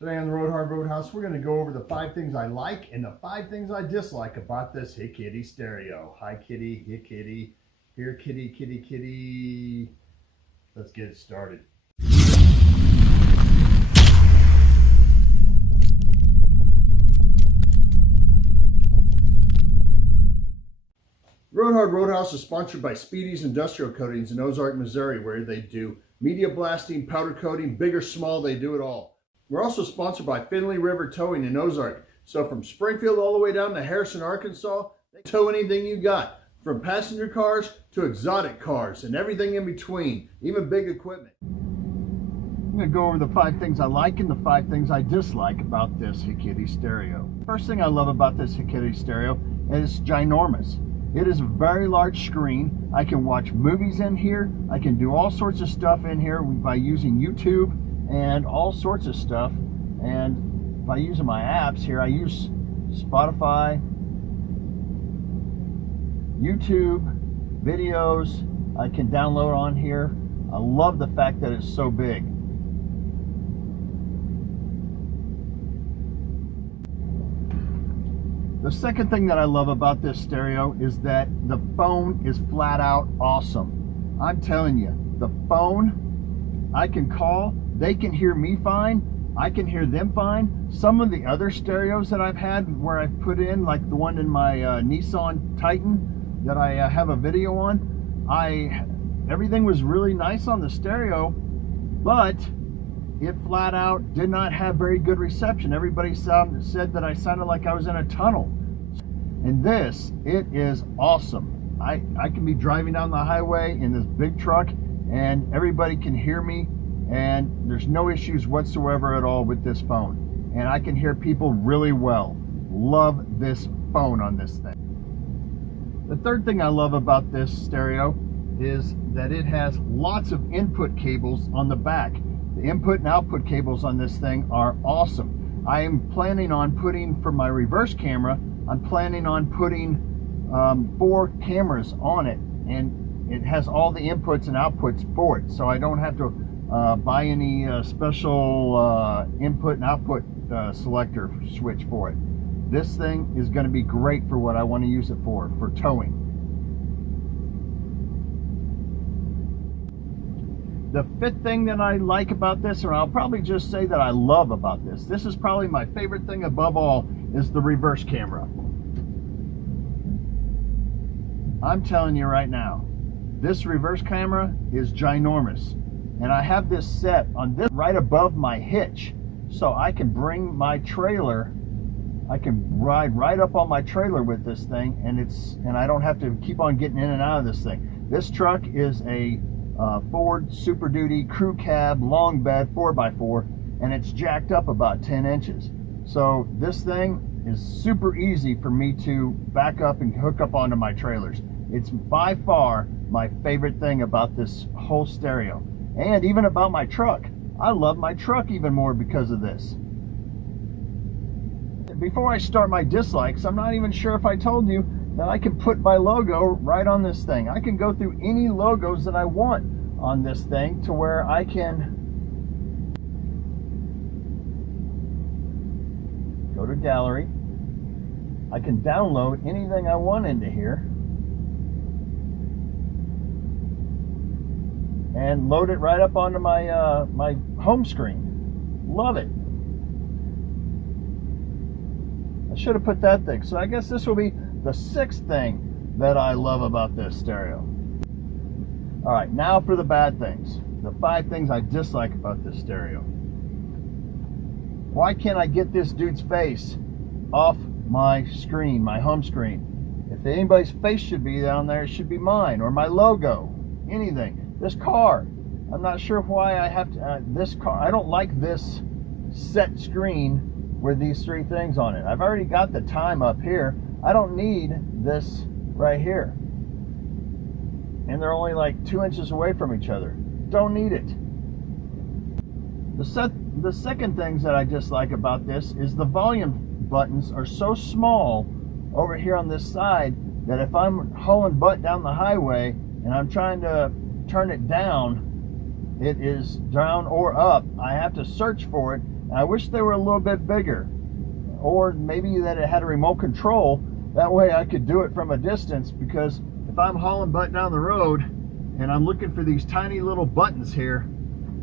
Today on the Roadhouse, we're going to go over the 5 things I like and the 5 things I dislike about this Hikity stereo. Hi kitty, Hikity, here kitty, kitty, kitty. Let's get it started. Roadhouse is sponsored by Speedy's Industrial Coatings in Ozark, Missouri, where they do media blasting, powder coating, big or small, they do it all. We're also sponsored by Finley River Towing in Ozark. So from Springfield all the way down to Harrison, Arkansas, they tow anything you got, from passenger cars to exotic cars and everything in between, even big equipment. I'm going to go over the 5 things I like and the 5 things I dislike about this Hikity stereo. First thing I love about this Hikity stereo is ginormous. It is a very large screen. I can watch movies in here. I can do all sorts of stuff in here by using YouTube and all sorts of stuff. And by using my apps here, I use Spotify, YouTube, videos I can download on here. I love the fact that it's so big. The second thing that I love about this stereo is that the phone is flat out awesome. I'm telling you, the phone, I can call, they can hear me fine, I can hear them fine. Some of the other stereos that I've had where I've put in, like the one in my Nissan Titan that I have a video on, everything was really nice on the stereo, but it flat out did not have very good reception. Everybody said that I sounded like I was in a tunnel. And this, it is awesome. I can be driving down the highway in this big truck and everybody can hear me, and there's no issues whatsoever at all with this phone. And I can hear people really well. Love this phone on this thing. The third thing I love about this stereo is that it has lots of input cables on the back. The input and output cables on this thing are awesome. I am planning on putting, for my reverse camera, I'm planning on putting 4 cameras on it, and it has all the inputs and outputs for it, so I don't have to buy any special input and output selector switch for it. This thing is going to be great for what I want to use it for towing. The 5th thing that I like about this, or I'll probably just say that I love about this is probably my favorite thing above all, is the reverse camera. I'm telling you right now, this reverse camera is ginormous. And I have this set on this right above my hitch, so I can bring my trailer, I can ride right up on my trailer with this thing, and I don't have to keep on getting in and out of this thing. This truck is a Ford Super Duty crew cab long bed 4x4, and it's jacked up about 10 inches. So this thing is super easy for me to back up and hook up onto my trailers. It's by far my favorite thing about this whole stereo. And even about my truck. I love my truck even more because of this. Before I start my dislikes, I'm not even sure if I told you that I can put my logo right on this thing. I can go through any logos that I want on this thing to where I can go to gallery. I can download anything I want into here and load it right up onto my my home screen. Love it. I should have put that thing. So I guess this will be the 6th thing that I love about this stereo. All right, now for the bad things. The 5 things I dislike about this stereo. Why can't I get this dude's face off my screen, my home screen? If anybody's face should be down there, it should be mine, or my logo, anything. This car, I'm not sure why I have to, this car, I don't like this set screen with these 3 things on it. I've already got the time up here. I don't need this right here. And they're only like 2 inches away from each other. Don't need it. The second things that I dislike about this is the volume buttons are so small over here on this side that if I'm hauling butt down the highway and I'm trying to turn it down, it is down or up, I have to search for it. And I wish they were a little bit bigger, or maybe that it had a remote control. That way I could do it from a distance, because if I'm hauling butt down the road and I'm looking for these tiny little buttons here,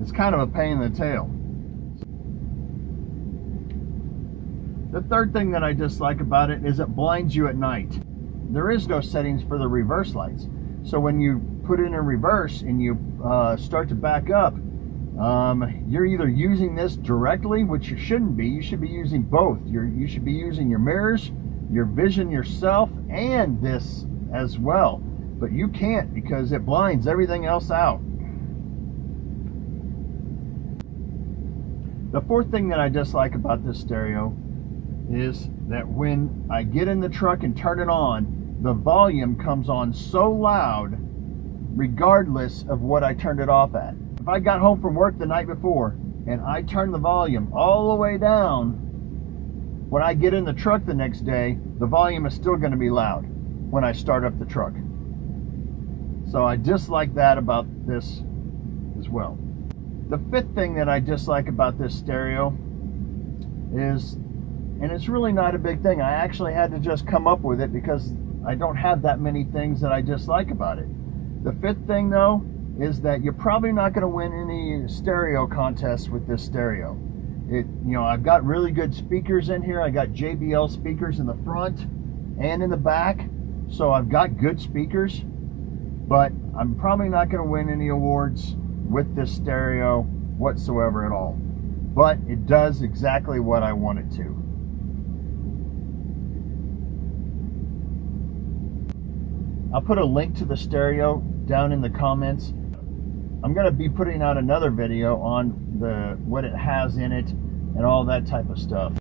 it's kind of a pain in the tail. The third thing that I dislike about it is it blinds you at night. There is no settings for the reverse lights. So when you put it in reverse and you start to back up, you're either using this directly, which you shouldn't be. You should be using both. You should be using your mirrors, your vision yourself, and this as well. But you can't, because it blinds everything else out. The fourth thing that I dislike about this stereo is that when I get in the truck and turn it on, the volume comes on so loud regardless of what I turned it off at. If I got home from work the night before and I turned the volume all the way down, when I get in the truck the next day, the volume is still going to be loud when I start up the truck. So I dislike that about this as well. The fifth thing that I dislike about this stereo is, and it's really not a big thing, I actually had to just come up with it because I don't have that many things that I dislike about it. The fifth thing though is that you're probably not going to win any stereo contests with this stereo. I've got really good speakers in here. I got JBL speakers in the front and in the back, so I've got good speakers, but I'm probably not going to win any awards with this stereo whatsoever at all. But it does exactly what I want it to. I'll put a link to the stereo down in the comments. I'm going to be putting out another video on what it has in it and all that type of stuff.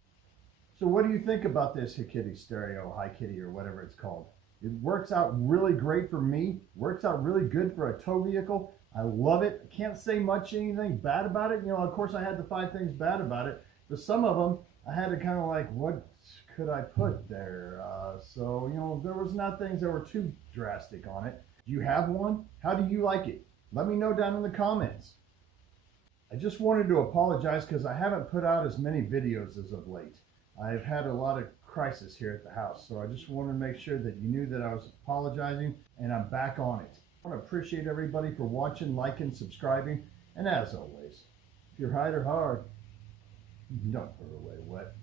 So what do you think about this Hikity stereo, Hikity or whatever it's called? It works out really great for me. Works out really good for a tow vehicle. I love it. Can't say anything bad about it. Of course I had the 5 things bad about it, but some of them I had to kind of like, what could I put there? So there was not things that were too drastic on it. Do you have one? How do you like it? Let me know down in the comments. I just wanted to apologize because I haven't put out as many videos as of late. I've had a lot of crisis here at the house, so I just wanted to make sure that you knew that I was apologizing, and I'm back on it. I want to appreciate everybody for watching, liking, subscribing, and as always, if you're hard or hard, don't throw it away wet.